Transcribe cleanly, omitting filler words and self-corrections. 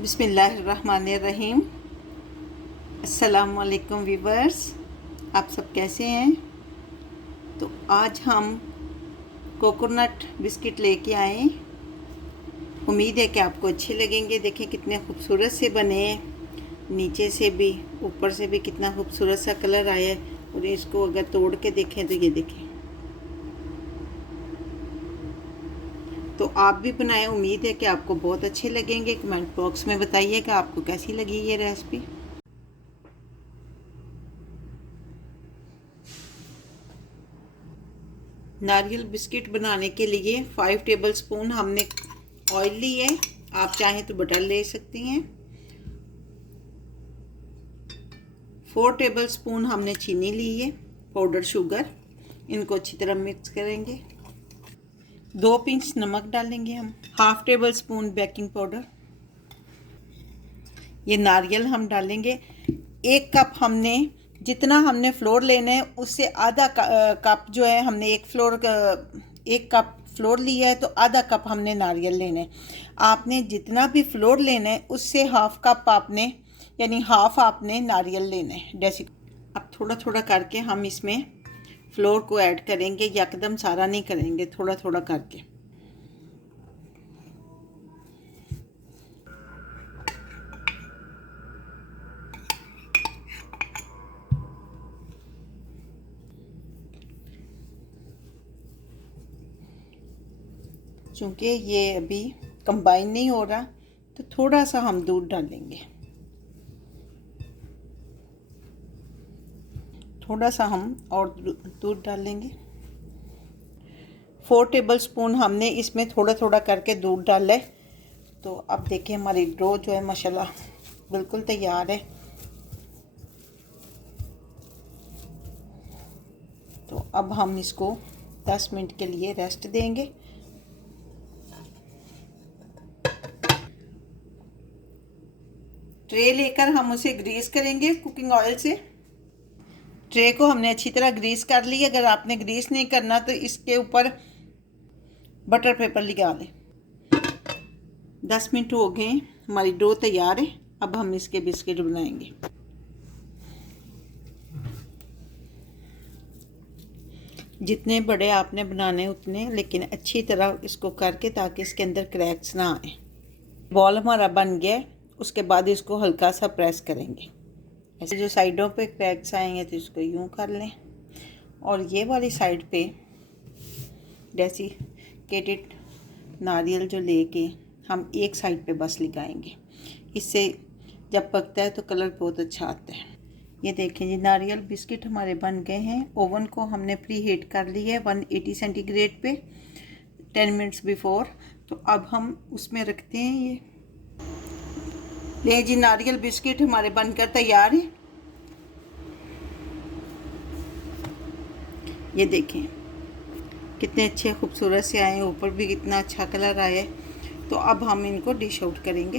बिस्मिल्लाहिर्रहमानिर्रहीम। अस्सलामुअलैकुम वीवर्स, आप सब कैसे हैं। तो आज हम कोकोनट बिस्किट लेके आए। उम्मीद है कि आपको अच्छे लगेंगे। देखें कितने खूबसूरत से बने हैं, नीचे से भी ऊपर से भी कितना खूबसूरत सा कलर आया है। और इसको अगर तोड़ के देखें तो ये देखें। तो आप भी बनाएं। उम्मीद है कि आपको बहुत अच्छे लगेंगे। कमेंट बॉक्स में बताइएगा आपको कैसी लगी ये रेसिपी। नारियल बिस्किट बनाने के लिए 5 टेबलस्पून हमने ऑयल ली है। आप चाहें तो बटर ले सकती हैं। 4 टेबलस्पून हमने चीनी ली है, पाउडर शुगर। इनको अच्छी तरह मिक्स करेंगे। 2 पिंच नमक डालेंगे हम। Half table spoon baking powder. ये नारियल हम डालेंगे। 1 कप हमने, जितना हमने फ्लोर लेना है उससे आधा कप जो है, हमने 1 कप फ्लोर लिया है तो आधा कप हमने नारियल लेना है। आपने जितना भी फ्लोर लेना है उससे हाफ कप आपने, यानी हाफ आपने नारियल लेना है। जैसे अब थोड़ा थोड़ा करके हम इसमें फ्लोर को ऐड करेंगे, यकदम सारा नहीं करेंगे, थोड़ा थोड़ा करके। चूँकि ये अभी कंबाइन नहीं हो रहा तो थोड़ा सा हम दूध डालेंगे। थोड़ा सा हम और दूध डालेंगे। 4 टेबलस्पून हमने इसमें थोड़ा थोड़ा करके दूध डाला है। तो अब देखिए हमारी डो जो है माशाल्लाह बिल्कुल तैयार है। तो अब हम इसको 10 मिनट के लिए रेस्ट देंगे। ट्रे लेकर हम उसे ग्रीस करेंगे कुकिंग ऑयल से। ट्रे को हमने अच्छी तरह ग्रीस कर ली। अगर आपने ग्रीस नहीं करना तो इसके ऊपर बटर पेपर लगा लें। 10 मिनट हो गए, हमारी डो तैयार है। अब हम इसके बिस्किट बनाएंगे। जितने बड़े आपने बनाने उतने, लेकिन अच्छी तरह इसको करके ताकि इसके अंदर क्रैक्स ना आए। बॉल हमारा बन गया। उसके बाद इसको हल्का सा प्रेस करेंगे। ऐसे जो साइडों पे क्रैक्स आएंगे तो इसको यूं कर लें। और ये वाली साइड पे डेसिकेटेड नारियल जो लेके हम एक साइड पे बस लगाएंगे। इससे जब पकता है तो कलर बहुत अच्छा आता है। ये देखें जी, नारियल बिस्किट हमारे बन गए हैं। ओवन को हमने प्री हीट कर लिया है 180 सेंटीग्रेड पे 10 मिनट्स बिफोर। तो अब हम उसमें रखते हैं ये। ले जी, नारियल बिस्किट हमारे बनकर तैयार है। ये देखें कितने अच्छे खूबसूरत से आए, ऊपर भी कितना अच्छा कलर आया है। तो अब हम इनको डिश आउट करेंगे।